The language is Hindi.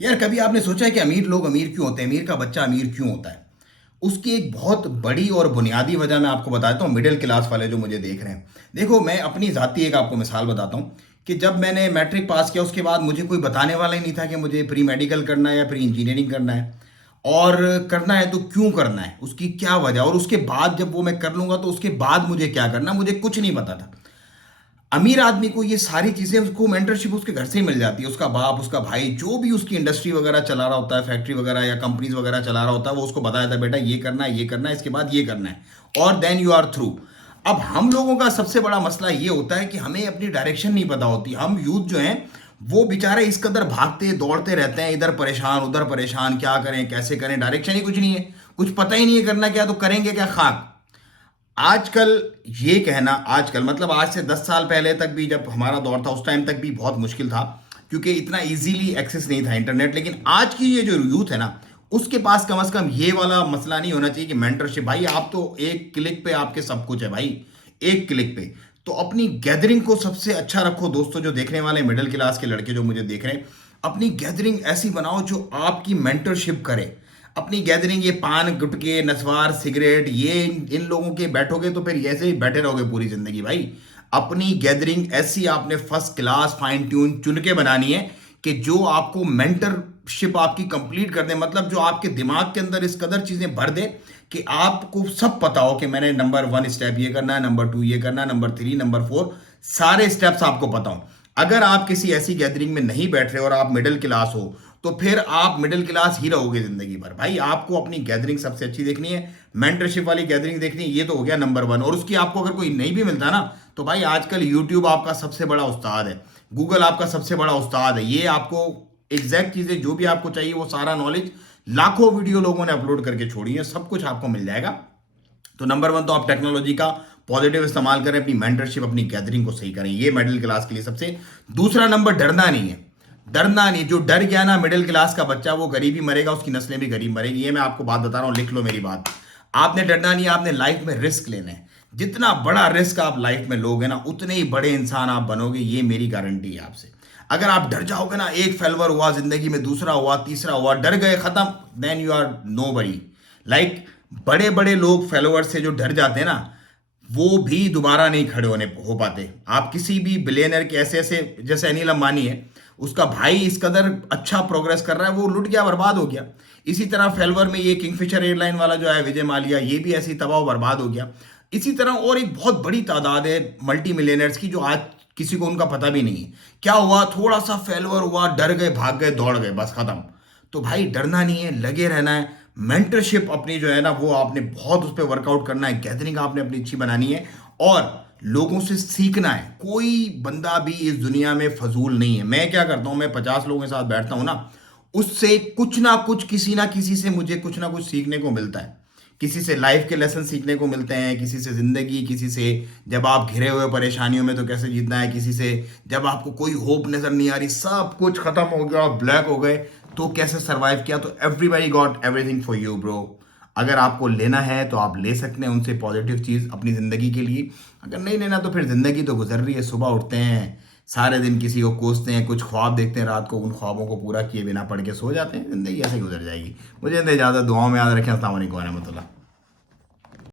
यार कभी आपने सोचा है कि अमीर लोग अमीर क्यों होते हैं, अमीर का बच्चा अमीर क्यों होता है? उसकी एक बहुत बड़ी और बुनियादी वजह मैं आपको बताता हूँ, मिडिल क्लास वाले जो मुझे देख रहे हैं। देखो, मैं अपनी ज़ाती एक आपको मिसाल बताता हूँ कि जब मैंने मैट्रिक पास किया उसके बाद मुझे कोई बताने वाला ही नहीं था कि मुझे प्री मेडिकल करना है या प्री इंजीनियरिंग करना है। और करना है तो क्यों करना है, उसकी क्या वजह, और उसके बाद जब वो मैं कर लूँगा तो उसके बाद मुझे क्या करना, मुझे कुछ नहीं पता था। अमीर आदमी को ये सारी चीजें, उसको मेंटरशिप उसके घर से ही मिल जाती है। उसका बाप, उसका भाई, जो भी उसकी इंडस्ट्री वगैरह चला रहा होता है, फैक्ट्री वगैरह या कंपनीज वगैरह चला रहा होता है, वो उसको बता देता है बेटा ये करना है, ये करना है, इसके बाद ये करना है, और देन यू आर थ्रू। अब हम लोगों का सबसे बड़ा मसला ये होता है कि हमें अपनी डायरेक्शन नहीं पता होती। हम यूथ जो हैं वो बेचारे इस कदर भागते दौड़ते रहते हैं, इधर परेशान उधर परेशान, क्या करें कैसे करें, डायरेक्शन ही कुछ नहीं है, कुछ पता ही नहीं है करना क्या, तो करेंगे क्या खाक। आजकल ये कहना, आजकल मतलब आज से 10 साल पहले तक भी जब हमारा दौर था उस टाइम तक भी बहुत मुश्किल था, क्योंकि इतना इजीली एक्सेस नहीं था इंटरनेट। लेकिन आज की ये जो यूथ है ना, उसके पास कम से कम ये वाला मसला नहीं होना चाहिए कि मेंटरशिप। भाई आप तो एक क्लिक पे आपके सब कुछ है भाई, एक क्लिक पे। तो अपनी गैदरिंग को सबसे अच्छा रखो दोस्तों, जो देखने वाले मिडिल क्लास के लड़के जो मुझे देख रहे हैं, अपनी गैदरिंग ऐसी बनाओ जो आपकी मेंटरशिप करे। अपनी गैदरिंग, ये पान गुटके नस्वार सिगरेट, ये इन लोगों के बैठोगे तो फिर ऐसे ही बैठे रहोगे पूरी जिंदगी भाई। अपनी गैदरिंग ऐसी आपने फर्स्ट क्लास फाइन ट्यून चुन के बनानी है कि जो आपको मेंटरशिप आपकी कंप्लीट कर दे, मतलब जो आपके दिमाग के अंदर इस कदर चीजें भर दे कि आपको सब पता हो कि मैंने नंबर 1 स्टेप ये करना है, नंबर 2 ये करना है, नंबर 3 नंबर 4 सारे स्टेप्स आपको पता हो। अगर आप किसी ऐसी गैदरिंग में नहीं बैठ रहे और आप मिडिल क्लास हो, तो फिर आप मिडिल क्लास ही रहोगे जिंदगी भर। भाई आपको अपनी गैदरिंग सबसे अच्छी देखनी है, मेंटरशिप वाली गैदरिंग देखनी है, ये तो हो गया नंबर 1। और उसकी आपको अगर कोई नहीं भी मिलता ना, तो भाई आजकल यूट्यूब आपका सबसे बड़ा उस्ताद है, गूगल आपका सबसे बड़ा उस्ताद है। ये आपको एग्जैक्ट चीजें जो भी आपको चाहिए वो सारा नॉलेज लाखों वीडियो लोगों ने अपलोड करके छोड़ी है, सब कुछ आपको मिल जाएगा। तो नंबर 1 तो आप टेक्नोलॉजी का पॉजिटिव इस्तेमाल करें, अपनी मेंटरशिप अपनी गैदरिंग को सही करें, ये मिडिल क्लास के लिए सबसे। दूसरा नंबर, डरना नहीं है। डरना नहीं, जो डर गया ना मिडिल क्लास का बच्चा, वो गरीब ही मरेगा, उसकी नस्लें भी गरीब मरेगी। ये मैं आपको बात बता रहा हूं, लिख लो मेरी बात। आपने डरना नहीं है, आपने लाइफ में रिस्क लेना है। जितना बड़ा रिस्क आप लाइफ में लोगे ना, उतने ही बड़े इंसान आप बनोगे, ये मेरी गारंटी है आपसे। अगर आप डर जाओगे ना, एक फेलवर हुआ जिंदगी में, दूसरा हुआ, तीसरा हुआ, डर गए, खत्म, देन यू आर नो बड़ी। लाइक बड़े बड़े लोग फेलोवर से जो डर जाते हैं ना, वो भी दोबारा नहीं खड़े होने हो पाते। आप किसी भी बिलियनर के ऐसे ऐसे, जैसे अनिल अंबानी है, उसका भाई इस कदर अच्छा प्रोग्रेस कर रहा है, वो लुट गया, बर्बाद हो गया। इसी तरह फेलवर में ये किंगफिशर एयरलाइन वाला जो है विजय माल्या, ये भी ऐसी तबाह बर्बाद हो गया। इसी तरह और एक बहुत बड़ी तादाद है मल्टी मिलियनर्स की, जो आज किसी को उनका पता भी नहीं है क्या हुआ, थोड़ा सा फेलवर हुआ, डर गए, भाग गए, दौड़ गए, बस खत्म। तो भाई डरना नहीं है, लगे रहना है। मेंटरशिप अपनी जो है ना, वो आपने बहुत उस पर वर्कआउट करना है, गैदरिंग आपने अपनी अच्छी बनानी है, और लोगों से सीखना है। कोई बंदा भी इस दुनिया में फजूल नहीं है। मैं क्या करता हूं, मैं 50 लोगों के साथ बैठता हूं ना, उससे कुछ ना कुछ, किसी ना किसी से मुझे कुछ ना कुछ सीखने को मिलता है। किसी से लाइफ के लेसन सीखने को मिलते हैं, किसी से जिंदगी, किसी से जब आप घिरे हुए परेशानियों में तो कैसे जीतना है, किसी से जब आपको कोई होप नजर नहीं आ रही, सब कुछ खत्म हो गया और ब्लैक हो गए, तो कैसे सरवाइव किया। तो everybody got everything for you bro. अगर आपको लेना है तो आप ले सकते हैं उनसे पॉजिटिव चीज़ अपनी ज़िंदगी के लिए। अगर नहीं लेना तो फिर ज़िंदगी तो गुजर रही है। सुबह उठते हैं, सारे दिन किसी को कोसते हैं, कुछ ख्वाब देखते हैं, रात को उन ख्वाबों को पूरा किए बिना पढ़ के सो जाते हैं, ज़िंदगी ऐसे ही गुजर जाएगी। मुझे इजाज़त, दुआओं में याद रखें। अस्सलाम वालेकुम रहमतुल्लाह।